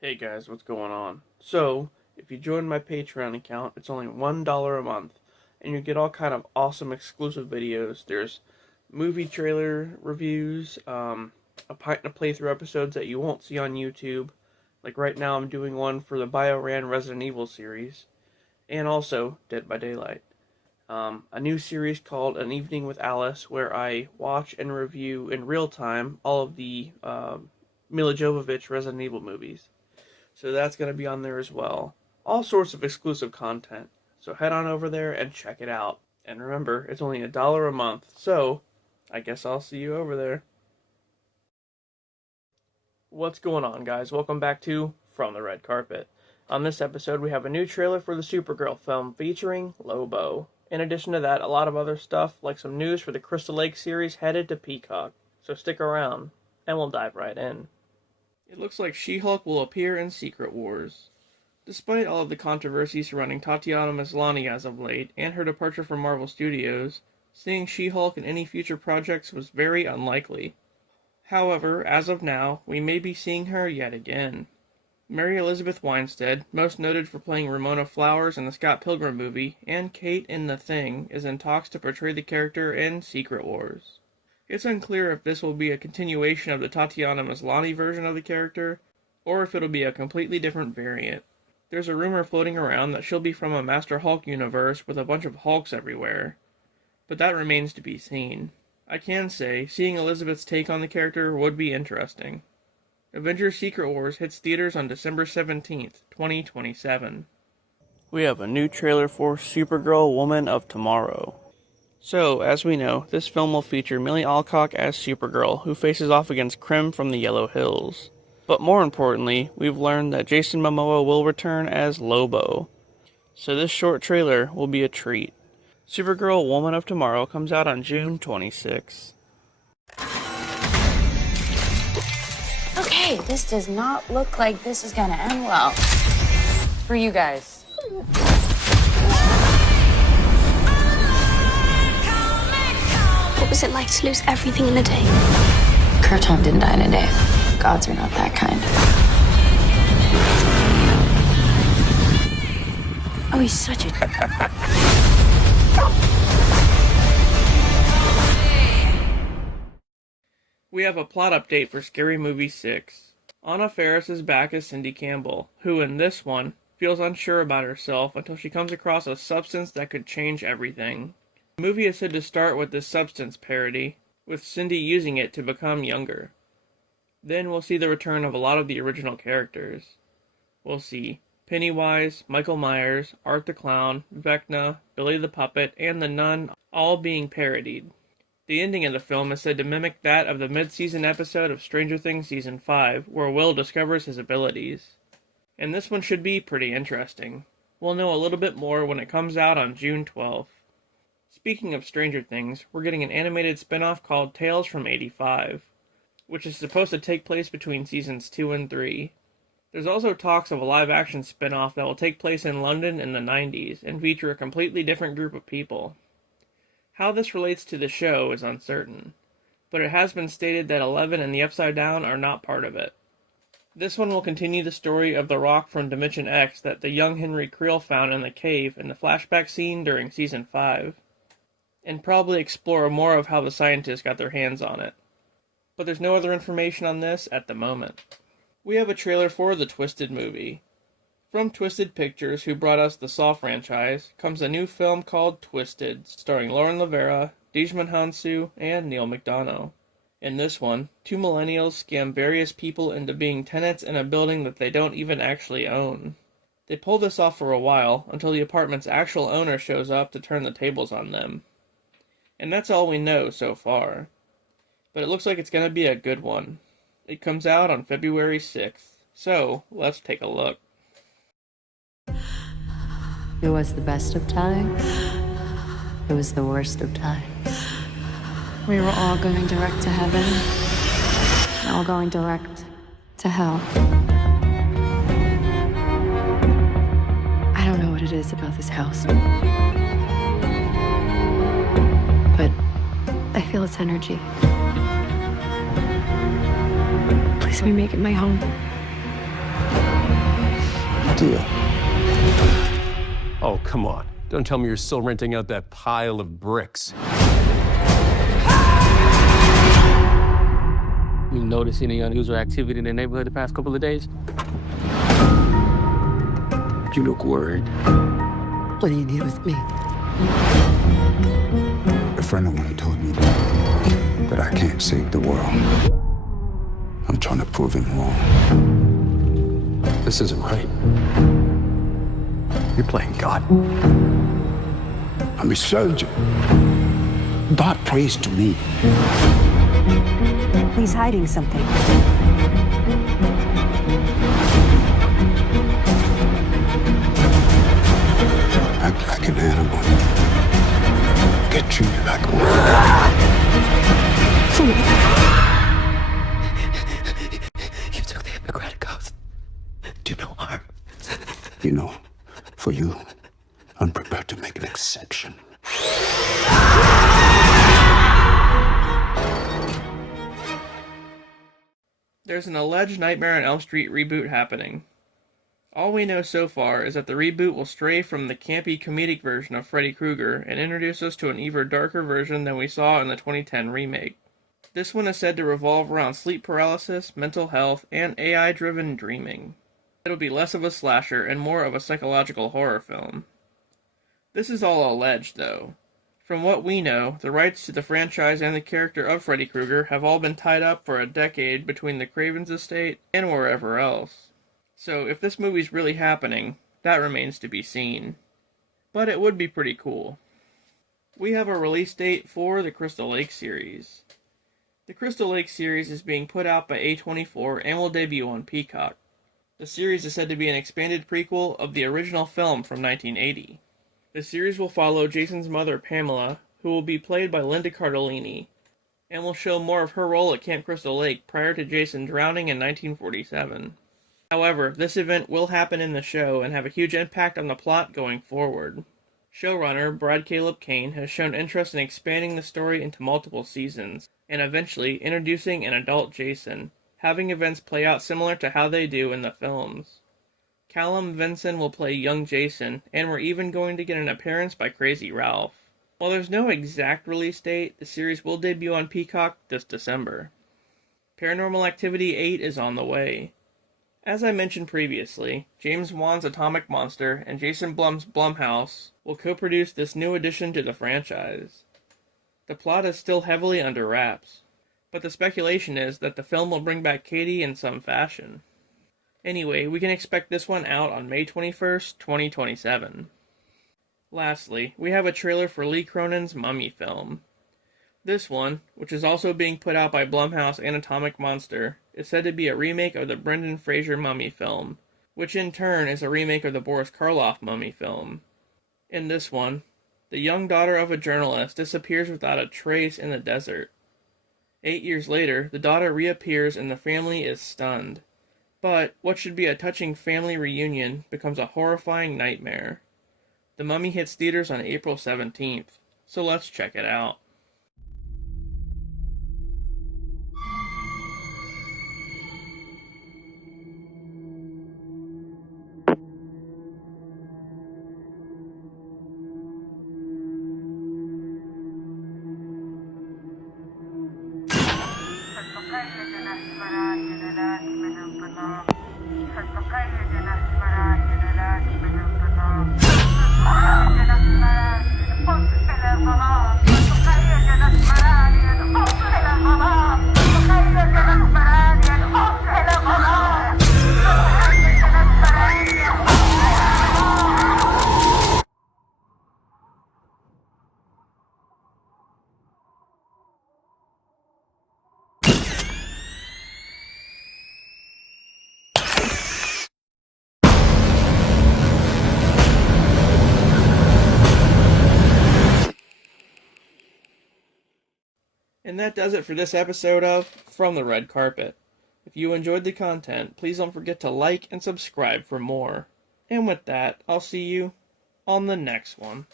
Hey guys, what's going on? So, if you join my Patreon account, it's only $1 a month, and you get all kind of awesome exclusive videos. There's movie trailer reviews, a pint and a playthrough episodes that you won't see on YouTube. Like right now I'm doing one for the BioRan Resident Evil series, and also Dead by Daylight. A new series called An Evening with Alice, where I watch and review in real time all of the Mila Jovovich Resident Evil movies. So that's going to be on there as well. All sorts of exclusive content. So head on over there and check it out. And remember, it's only $1 a month. So, I guess I'll see you over there. What's going on, guys? Welcome back to From the Red Carpet. On this episode, we have a new trailer for the Supergirl film featuring Lobo. In addition to that, a lot of other stuff, like some news for the Crystal Lake series headed to Peacock. So stick around, and we'll dive right in. It looks like She-Hulk will appear in Secret Wars. Despite all of the controversy surrounding Tatiana Maslany as of late, and her departure from Marvel Studios, seeing She-Hulk in any future projects was very unlikely. However, as of now, we may be seeing her yet again. Mary Elizabeth Winstead, most noted for playing Ramona Flowers in the Scott Pilgrim movie, and Kate in The Thing, is in talks to portray the character in Secret Wars. It's unclear if this will be a continuation of the Tatiana Maslany version of the character, or if it'll be a completely different variant. There's a rumor floating around that she'll be from a Master Hulk universe with a bunch of Hulks everywhere, but that remains to be seen. I can say, seeing Elizabeth's take on the character would be interesting. Avengers Secret Wars hits theaters on December 17th, 2027. We have a new trailer for Supergirl Woman of Tomorrow. So, as we know, this film will feature Millie Alcock as Supergirl, who faces off against Krim from the Yellow Hills. But more importantly, we've learned that Jason Momoa will return as Lobo. So this short trailer will be a treat. Supergirl Woman of Tomorrow comes out on June 26th. Okay, this does not look like this is gonna end well. For you guys. What was it like to lose everything in a day? Kurton didn't die in a day. Gods are not that kind. Oh, he's such a... We have a plot update for Scary Movie 6. Anna Faris is back as Cindy Campbell, who in this one feels unsure about herself until she comes across a substance that could change everything. The movie is said to start with this substance parody, with Cindy using it to become younger. Then we'll see the return of a lot of the original characters. We'll see Pennywise, Michael Myers, Art the Clown, Vecna, Billy the Puppet, and the Nun all being parodied. The ending of the film is said to mimic that of the mid-season episode of Stranger Things Season 5, where Will discovers his abilities. And this one should be pretty interesting. We'll know a little bit more when it comes out on June 12th. Speaking of Stranger Things, we're getting an animated spin-off called Tales from 85, which is supposed to take place between seasons 2 and 3. There's also talks of a live-action spin-off that will take place in London in the 90s and feature a completely different group of people. How this relates to the show is uncertain, but it has been stated that Eleven and the Upside Down are not part of it. This one will continue the story of the rock from Dimension X that the young Henry Creel found in the cave in the flashback scene during Season 5, and probably explore more of how the scientists got their hands on it. But there's no other information on this at the moment. We have a trailer for the Twisted movie. From Twisted Pictures, who brought us the Saw franchise, comes a new film called Twisted, starring Lauren LaVera, Djimon Hounsou, and Neil McDonough. In this one, two millennials scam various people into being tenants in a building that they don't even actually own. They pull this off for a while, until the apartment's actual owner shows up to turn the tables on them. And that's all we know so far. But it looks like it's going to be a good one. It comes out on February 6th, so let's take a look. It was the best of times. It was the worst of times. We were all going direct to heaven, and all going direct to hell. I don't know what it is about this house, but I feel its energy. Please let me make it my home. deal. Oh, come on. Don't tell me you're still renting out that pile of bricks. You notice any unusual activity in the neighborhood the past couple of days? You look worried. What do you need with me? A friend of mine told me that I can't save the world. I'm trying to prove him wrong. This isn't right. You're playing God. I'm a surgeon. God prays to me. He's hiding something. Act like an animal. Get treated like one. You took the Hippocratic Oath. Do no harm. You know, for you, I'm prepared to make an exception. There's an alleged Nightmare on Elm Street reboot happening. All we know so far is that the reboot will stray from the campy comedic version of Freddy Krueger and introduce us to an even darker version than we saw in the 2010 remake. This one is said to revolve around sleep paralysis, mental health, and AI-driven dreaming. It'll be less of a slasher and more of a psychological horror film. This is all alleged, though. From what we know, the rights to the franchise and the character of Freddy Krueger have all been tied up for a decade between the Craven's estate and wherever else. So if this movie's really happening, that remains to be seen. But it would be pretty cool. We have a release date for the Crystal Lake series. The Crystal Lake series is being put out by A24 and will debut on Peacock. The series is said to be an expanded prequel of the original film from 1980. The series will follow Jason's mother, Pamela, who will be played by Linda Cardellini, and will show more of her role at Camp Crystal Lake prior to Jason drowning in 1947. However, this event will happen in the show and have a huge impact on the plot going forward. Showrunner Brad Caleb Kane has shown interest in expanding the story into multiple seasons, and eventually introducing an adult Jason, having events play out similar to how they do in the films. Callum Vinson will play young Jason, and we're even going to get an appearance by Crazy Ralph. While there's no exact release date, the series will debut on Peacock this December. Paranormal Activity 8 is on the way. As I mentioned previously, James Wan's Atomic Monster and Jason Blum's Blumhouse will co-produce this new addition to the franchise. The plot is still heavily under wraps, but the speculation is that the film will bring back Katie in some fashion. Anyway, we can expect this one out on May 21st, 2027. Lastly, we have a trailer for Lee Cronin's Mummy film. This one, which is also being put out by Blumhouse and Atomic Monster, is said to be a remake of the Brendan Fraser Mummy film, which in turn is a remake of the Boris Karloff Mummy film. In this one, the young daughter of a journalist disappears without a trace in the desert. 8 years later, the daughter reappears and the family is stunned. But what should be a touching family reunion becomes a horrifying nightmare. The Mummy hits theaters on April 17th, so let's check it out. And that does it for this episode of From the Red Carpet. If you enjoyed the content, please don't forget to like and subscribe for more. And with that, I'll see you on the next one.